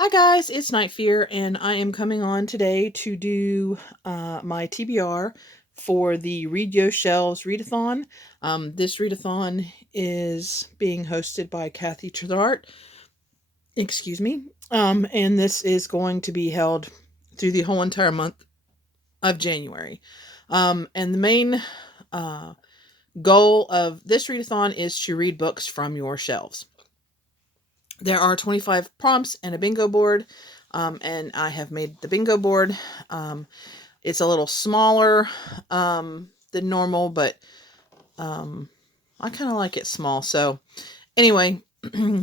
Hi guys, it's Night Fear, and I am coming on today to do my TBR for the Read Yo Shelves Readathon. This Readathon is being hosted by Kathy Trithardt, excuse me, and this is going to be held through the whole entire month of January. And the main goal of this Readathon is to read books from your shelves. There are 25 prompts and a bingo board, and I have made the bingo board. It's a little smaller than normal, but I kind of like it small. So anyway,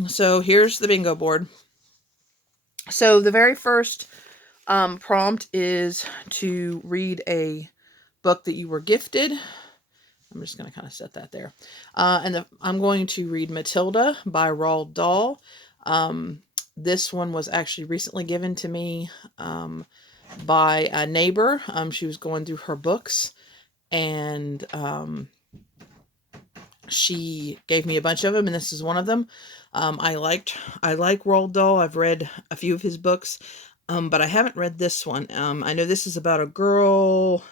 so here's the bingo board. So the very first prompt is to read a book that you were gifted. I'm just going to kind of set that there. I'm going to read Matilda by Roald Dahl. This one was actually recently given to me by a neighbor. She was going through her books, and she gave me a bunch of them, and this is one of them. I like Roald Dahl. I've read a few of his books, but I haven't read this one. I know this is about a girl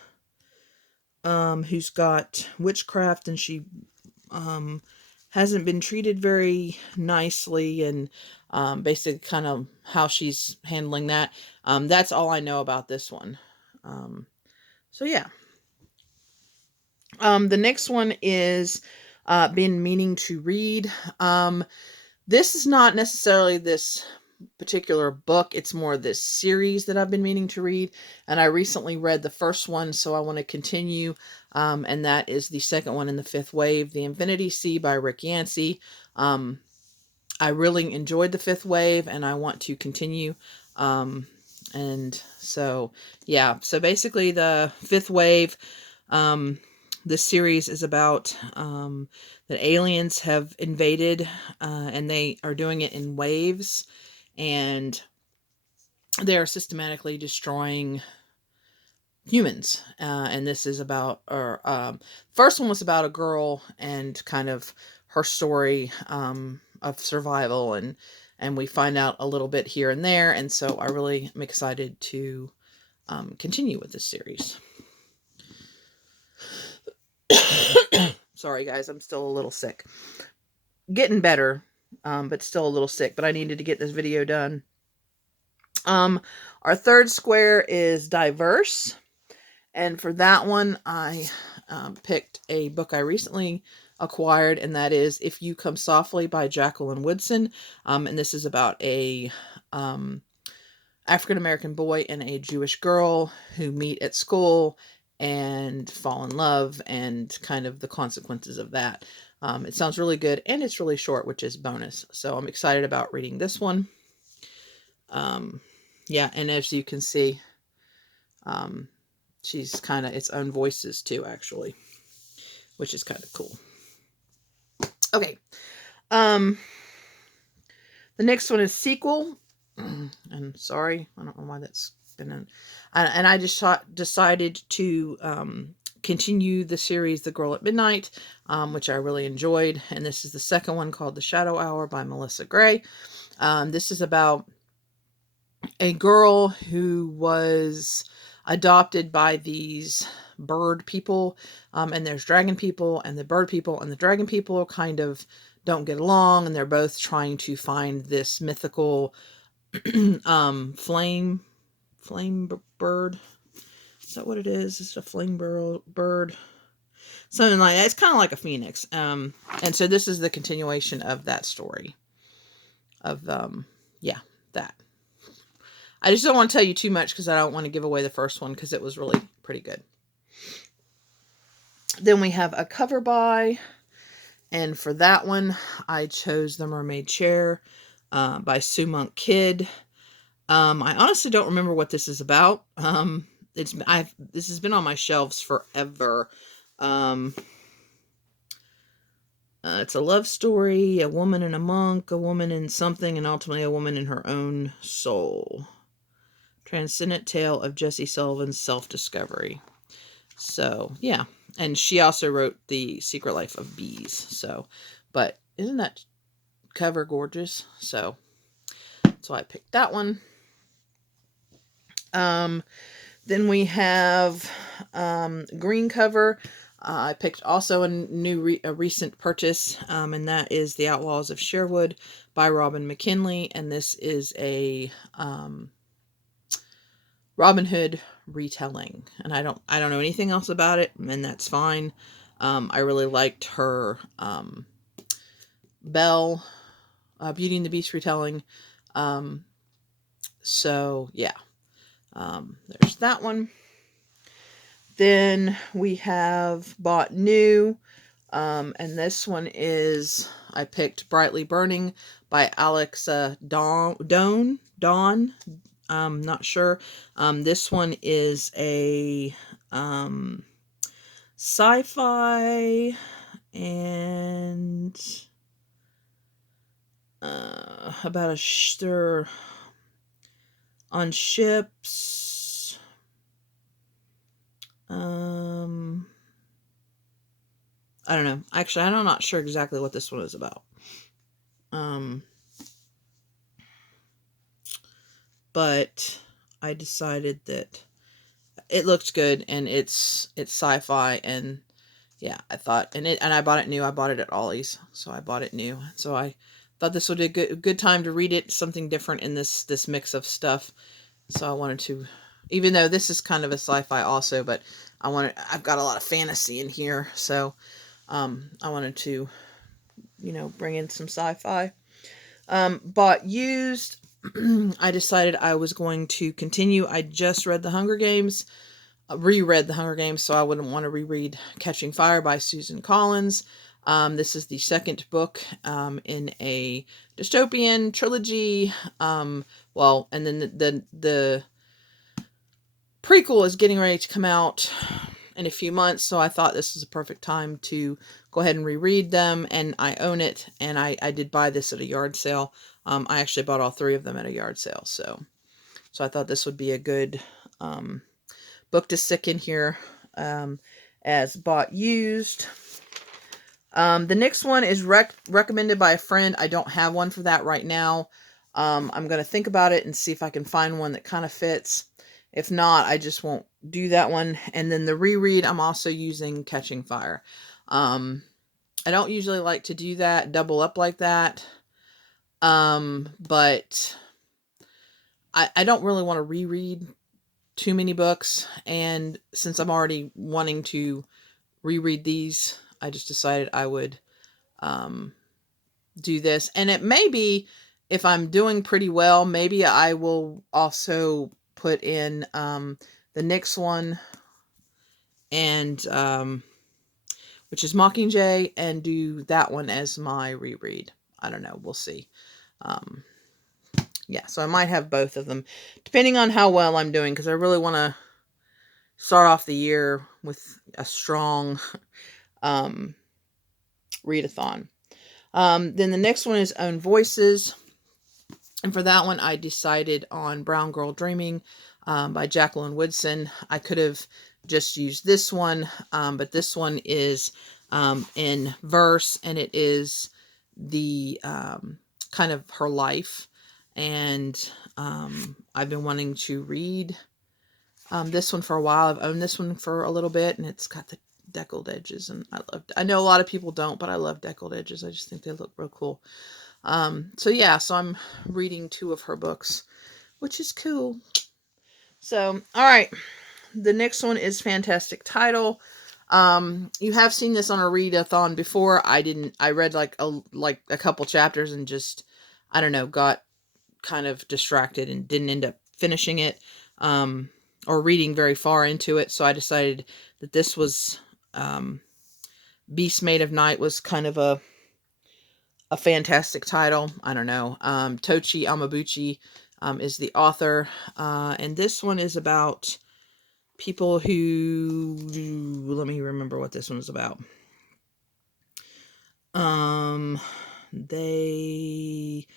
who's got witchcraft, and she hasn't been treated very nicely, and basically kind of how she's handling that. That's all I know about this one. So yeah. The next one is been meaning to read. This is not necessarily this particular book. It's more this series that I've been meaning to read, and I recently read the first one, so I want to continue, and that is the second one in the fifth wave, The Infinity Sea by Rick Yancey. I really enjoyed the fifth wave, and I want to continue. And so, yeah, so basically the fifth wave, this series is about that aliens have invaded, and they are doing it in waves, and they are systematically destroying humans. And this is about, first one was about a girl and kind of her story of survival, and we find out a little bit here and there, and so I really am excited to continue with this series. Sorry guys, I'm still a little sick. Getting better, but still a little sick, but I needed to get this video done. Our third square is diverse, and for that one I picked a book I recently acquired, and that is If You Come Softly by Jacqueline Woodson. And this is about a African-American boy and a Jewish girl who meet at school and fall in love, and kind of the consequences of that. It sounds really good, and it's really short, which is bonus. So I'm excited about reading this one. Yeah, and as you can see, she's kind of its own voices too, actually, which is kind of cool. Okay. The next one is Sequel. And sorry, I don't know why that's been in. And I just decided to continue the series The Girl at Midnight, which I really enjoyed. And this is the second one, called The Shadow Hour by Melissa Gray. This is about a girl who was adopted by these bird people, and there's dragon people, and the bird people and the dragon people kind of don't get along, and they're both trying to find this mythical flame bird. Is that what it is? Is it a flame bird? Something like that. It's kind of like a phoenix. And so this is the continuation of that story. Of yeah, that. I just don't want to tell you too much because I don't want to give away the first one, because it was really pretty good. Then we have a cover by, and for that one I chose The Mermaid Chair by Sue Monk Kidd. I honestly don't remember what this is about. This has been on my shelves forever. It's a love story, a woman and a monk, a woman in something, and ultimately a woman in her own soul. Transcendent tale of Jessie Sullivan's self-discovery. So, yeah. And she also wrote The Secret Life of Bees. So, but isn't that cover gorgeous? So, So I picked that one. Then we have green cover. I picked also a recent purchase, and that is The Outlaws of Sherwood by Robin McKinley, and this is a Robin Hood retelling, and I don't know anything else about it, and that's fine. I really liked her Belle, Beauty and the Beast retelling. So yeah, there's that one. Then we have bought new, and this one is, I picked Brightly Burning by Alexa Dawn. Not sure. This one is a sci-fi and about they're on ships. I don't know. Actually, I'm not sure exactly what this one is about. But I decided that it looked good, and it's sci-fi, and yeah, I thought, and I bought it new. I bought it at Ollie's, so I bought it new. So I thought this would be a good time to read it, something different in this mix of stuff. So I wanted to, even though this is kind of a sci-fi also, but I've got a lot of fantasy in here, so I wanted to, bring in some sci-fi. Bought used. I decided I was going to continue. I just read The Hunger Games, reread The Hunger Games, so I wouldn't want to reread Catching Fire by Susan Collins. This is the second book in a dystopian trilogy. And then the prequel is getting ready to come out in a few months, so I thought this was a perfect time to go ahead and reread them, and I own it, and I did buy this at a yard sale. I actually bought all three of them at a yard sale, so I thought this would be a good book to stick in here as bought used. The next one is recommended by a friend. I don't have one for that right now. I'm going to think about it and see if I can find one that kind of fits. If not, I just won't do that one. And then the reread, I'm also using Catching Fire. I don't usually like to do that, double up like that. But I don't really want to reread too many books. And since I'm already wanting to reread these, I just decided I would do this. And it may be, if I'm doing pretty well, maybe I will also put in the next one, and which is Mockingjay, and do that one as my reread. I don't know. We'll see. Yeah, so I might have both of them, depending on how well I'm doing, because I really want to start off the year with a strong readathon. Then the next one is Own Voices. And for that one, I decided on Brown Girl Dreaming by Jacqueline Woodson. I could have just used this one, but this one is in verse, and it is the kind of her life. And I've been wanting to read this one for a while. I've owned this one for a little bit, and it's got the deckled edges, and I know a lot of people don't, but I love deckled edges. I just think they look real cool. So I'm reading 2 of her books, which is cool. So, all right. The next one is Fantastic Title. You have seen this on a readathon before. I read like a couple chapters and just, I don't know, got kind of distracted and didn't end up finishing it, or reading very far into it. So I decided that this was, Beast Made of Night was kind of a fantastic title. I don't know. Tochi Amabuchi is the author. And this one is about people who, let me remember what this one is about. They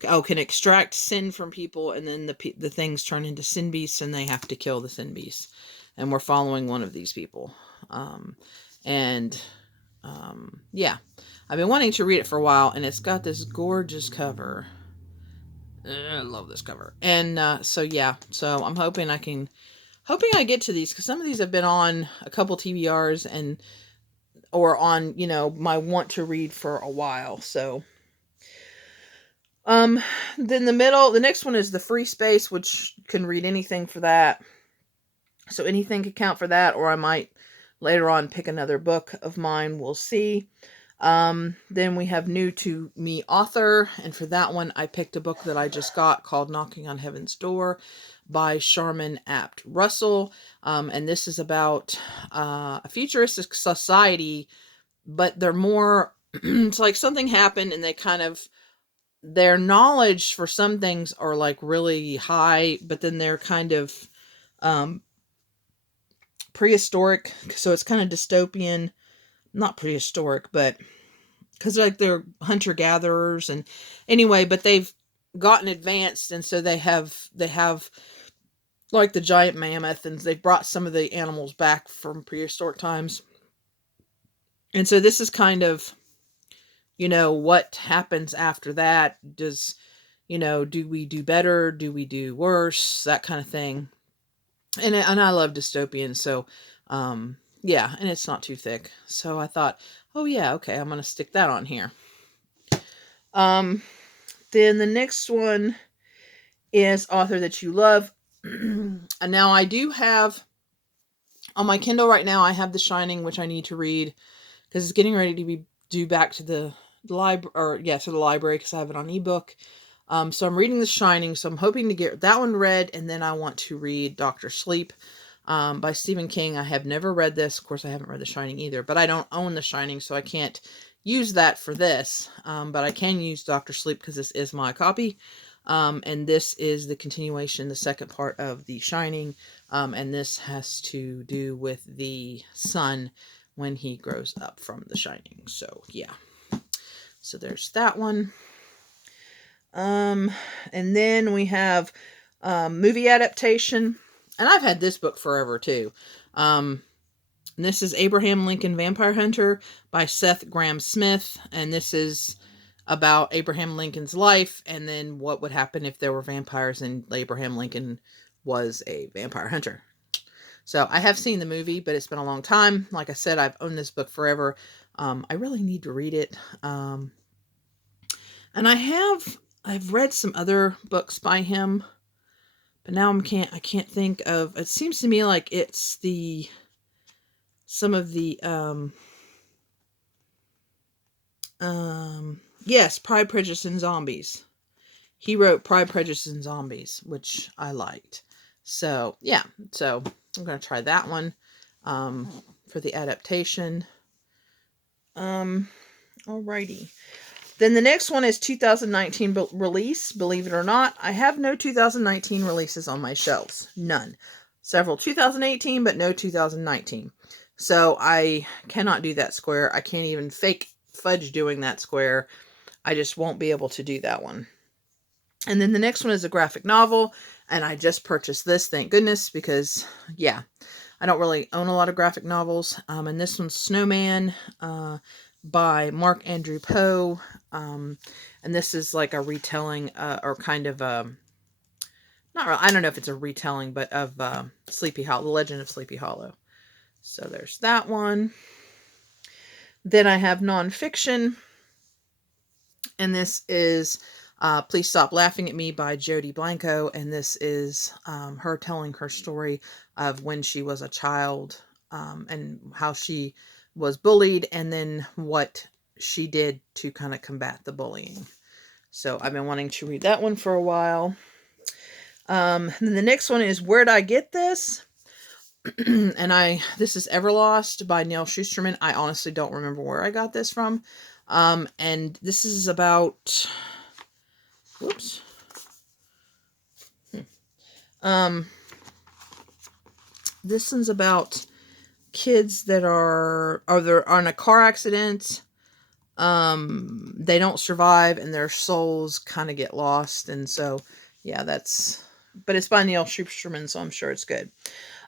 can extract sin from people, and then the things turn into sin beasts, and they have to kill the sin beasts. And we're following one of these people. Yeah, I've been wanting to read it for a while, and it's got this gorgeous cover. I love this cover. And so yeah, so I'm hoping I get to these, because some of these have been on a couple TBRs and or on, my want to read for a while. So then the next one is the free space, which can read anything for that. So anything could count for that, or I might later on pick another book of mine. We'll see. Then we have new to me author, and for that one I picked a book that I just got called Knocking on Heaven's Door by Sharman Apt Russell. And this is about a futuristic society, but they're more it's like something happened and they kind of, their knowledge for some things are like really high, but then they're kind of prehistoric, so it's kind of dystopian. Not prehistoric, but because like they're hunter-gatherers, and anyway, but they've gotten advanced, and so they have like the giant mammoth, and they've brought some of the animals back from prehistoric times. And so this is kind of, what happens after that. Does, do we do better? Do we do worse? That kind of thing. And I love dystopian, so yeah, and it's not too thick. So I thought, oh yeah, okay, I'm going to stick that on here. Then the next one is Author That You Love. And now I do have, on my Kindle right now, I have The Shining, which I need to read, because it's getting ready to be due back to the library, or yeah, to the library, because I have it on ebook. So I'm reading The Shining, so I'm hoping to get that one read, and then I want to read Dr. Sleep by Stephen King. I have never read this. Of course, I haven't read The Shining either, but I don't own The Shining, so I can't use that for this. But I can use Dr. Sleep because this is my copy. And this is the continuation, the second part of The Shining. And this has to do with the son when he grows up from The Shining. So, yeah. So there's that one. And then we have movie adaptation. And I've had this book forever, too. And this is Abraham Lincoln Vampire Hunter by Seth Grahame-Smith. And this is about Abraham Lincoln's life, and then what would happen if there were vampires and Abraham Lincoln was a vampire hunter. So I have seen the movie, but it's been a long time. Like I said, I've owned this book forever. I really need to read it. And I've read some other books by him, but now I can't think of, it seems to me like it's some of the, yes, Pride, Prejudice, and Zombies. He wrote Pride, Prejudice, and Zombies, which I liked. So, yeah. So, I'm going to try that one for the adaptation. Alrighty. Then the next one is 2019 release. Believe it or not, I have no 2019 releases on my shelves. None. Several 2018, but no 2019. So, I cannot do that square. I can't even fudge doing that square. I just won't be able to do that one. And then the next one is a graphic novel, and I just purchased this, thank goodness, because yeah, I don't really own a lot of graphic novels. And this one's Snowman by Mark Andrew Poe. And this is like a retelling, or kind of not really, I don't know if it's a retelling, but of Sleepy Hollow, The Legend of Sleepy Hollow. So there's that one. Then I have Nonfiction. And this is Please Stop Laughing at Me by Jodi Blanco. And this is her telling her story of when she was a child and how she was bullied, and then what she did to kind of combat the bullying. So I've been wanting to read that one for a while. And then the next one is Where'd I Get This? And this is Everlost by Neal Shusterman. I honestly don't remember where I got this from. And this is about, whoops. This one's about kids that are in a car accident. They don't survive, and their souls kind of get lost. And so, yeah, but it's by Neal Shusterman, so I'm sure it's good.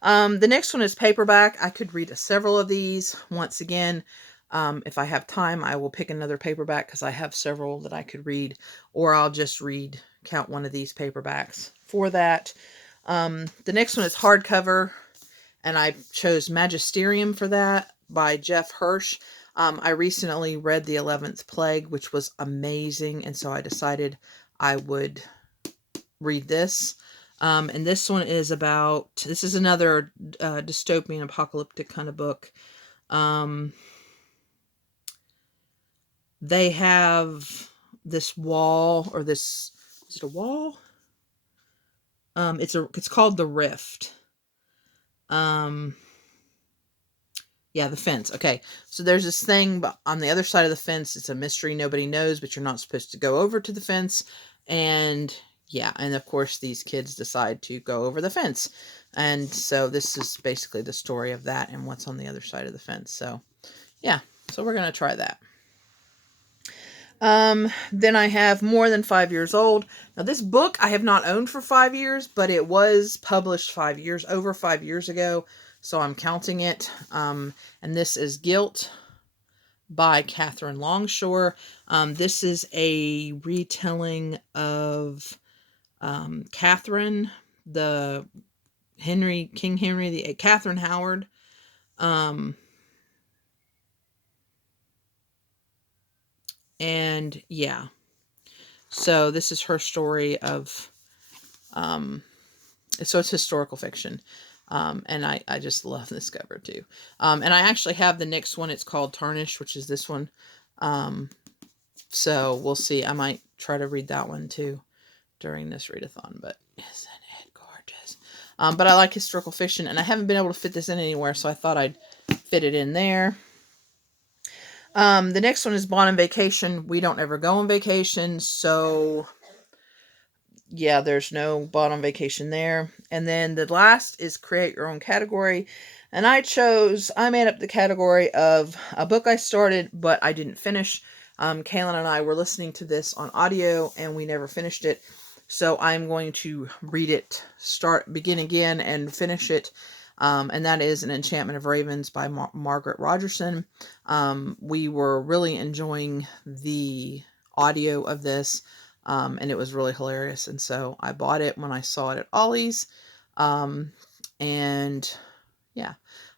The next one is Paperback. I could read several of these. Once again, if I have time, I will pick another paperback because I have several that I could read, or I'll just read, count one of these paperbacks for that. The next one is hardcover, and I chose Magisterium for that by Jeff Hirsch. I recently read The 11th Plague, which was amazing, and so I decided I would read this. And this one is about, this is another dystopian apocalyptic kind of book. They have this wall, or this, is it a wall? It's called the Rift. Yeah, the fence. Okay, so there's this thing on the other side of the fence. It's a mystery, nobody knows, but you're not supposed to go over to the fence. And yeah, and of course these kids decide to go over the fence. And so this is basically the story of that and what's on the other side of the fence. So yeah, so we're going to try that. Then I have More Than 5 Years Old. Now this book I have not owned for 5 years, but it was published over 5 years ago. So I'm counting it. And this is Guilt by Catherine Longshore. This is a retelling of Catherine, the King Henry the Catherine Howard. And yeah, so this is her story of, so it's historical fiction. And I just love this cover too. And I actually have the next one. It's called Tarnish, which is this one. So we'll see. I might try to read that one too during this readathon, but isn't it gorgeous? But I like historical fiction, and I haven't been able to fit this in anywhere, so I thought I'd fit it in there. The next one is Bon on Vacation. We don't ever go on vacation, so yeah, there's no Bon on Vacation there. And then the last is Create Your Own Category. And I made up the category of a book I started, but I didn't finish. Kaylin and I were listening to this on audio, and we never finished it. So I'm going to read it, begin again, and finish it. And that is An Enchantment of Ravens by Margaret Rogerson. We were really enjoying the audio of this, and it was really hilarious. And so I bought it when I saw it at Ollie's. And yeah,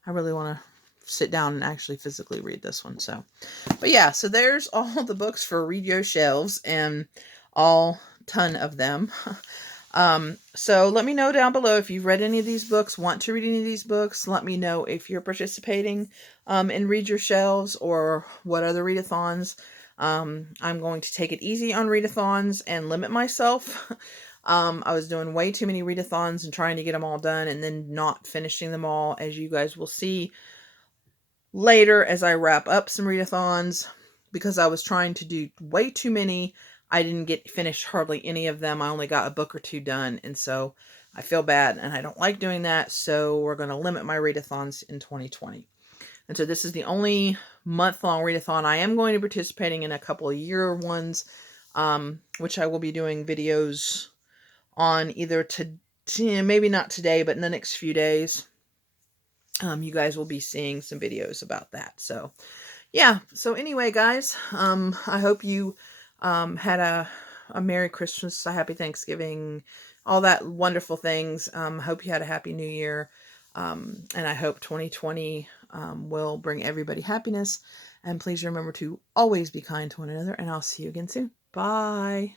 I really want to sit down and actually physically read this one. So, but yeah, so there's all the books for Read Your Shelves, and ton of them. So let me know down below if you've read any of these books, want to read any of these books. Let me know if you're participating in Read Your Shelves or what other readathons. I'm going to take it easy on readathons and limit myself. I was doing way too many readathons and trying to get them all done and then not finishing them all, as you guys will see later as I wrap up some readathons, because I was trying to do way too many. I didn't get finished hardly any of them. I only got a book or two done, and so I feel bad, and I don't like doing that, so we're going to limit my readathons in 2020. And so this is the only month-long readathon. I am going to be participating in a couple of year ones, which I will be doing videos on either maybe not today, but in the next few days. You guys will be seeing some videos about that. So yeah, so anyway, guys, I hope you had a Merry Christmas, a Happy Thanksgiving, all that wonderful things. Hope you had a Happy New Year. And I hope 2020 will bring everybody happiness. And please remember to always be kind to one another. And I'll see you again soon. Bye.